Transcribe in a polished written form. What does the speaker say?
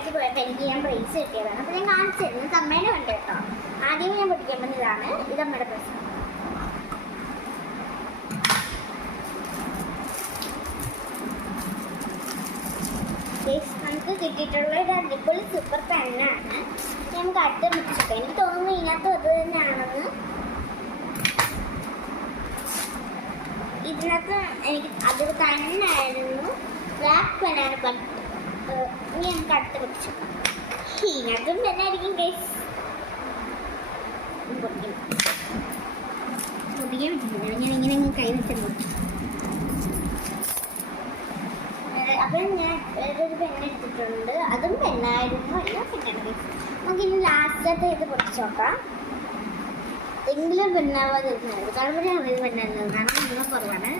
കടയ്ക്ക് പോയപ്പോൾ എനിക്ക് ഞാൻ പ്രൈസ് കിട്ടിയതാണ്. അപ്പോൾ ഞാൻ കാണിച്ചു തരുന്നത് തമ്മേനെ കണ്ടു കേട്ടോ. ആദ്യം ഞാൻ പൊട്ടിക്കാൻ പറ്റുന്നതാണ്. ഇത് അമ്മയുടെ പ്രശ്നം. നമുക്ക് കിട്ടിയിട്ടുള്ള ഒരു അടിപൊളി സൂപ്പർ പെണ്ണാണ്. നമുക്ക് അടുത്ത് പൊട്ടിച്ചിട്ട് എനിക്ക് തോന്നുന്നു ഇതിനകത്ത് അത് തന്നെയാണെന്ന്. ഇതിനകത്ത് എനിക്ക് അത് തന്നെയായിരുന്നു. ബ്ലാക്ക് പെണ്ണാണ്. ഇനി നമുക്ക് അടുത്ത് പൊട്ടിച്ചു. ഇതിനകത്തും തന്നെ ആയിരിക്കും ഗൈസ്. പൊട്ടിക്കാൻ പറ്റുന്നില്ല. ഞാൻ ഇങ്ങനെ കൈ വെച്ചത്. അപ്പം ഞാൻ വേറൊരു പെണ്ണെടുത്തിട്ടുണ്ട്. അതും പെണ്ണായിരുന്നു. എല്ലാം പെണ്ണാണ് ഗൈസ്. നമുക്കിനി ലാസ്റ്റത്തെ ഇത് പൊട്ടിച്ച് നോക്കാം. എങ്കിലും പെണ്ണാവാതെ കാണുമ്പോൾ ഞാൻ പെണ്ണായിരുന്നു. കാരണം എല്ലാം കുറവാണ്.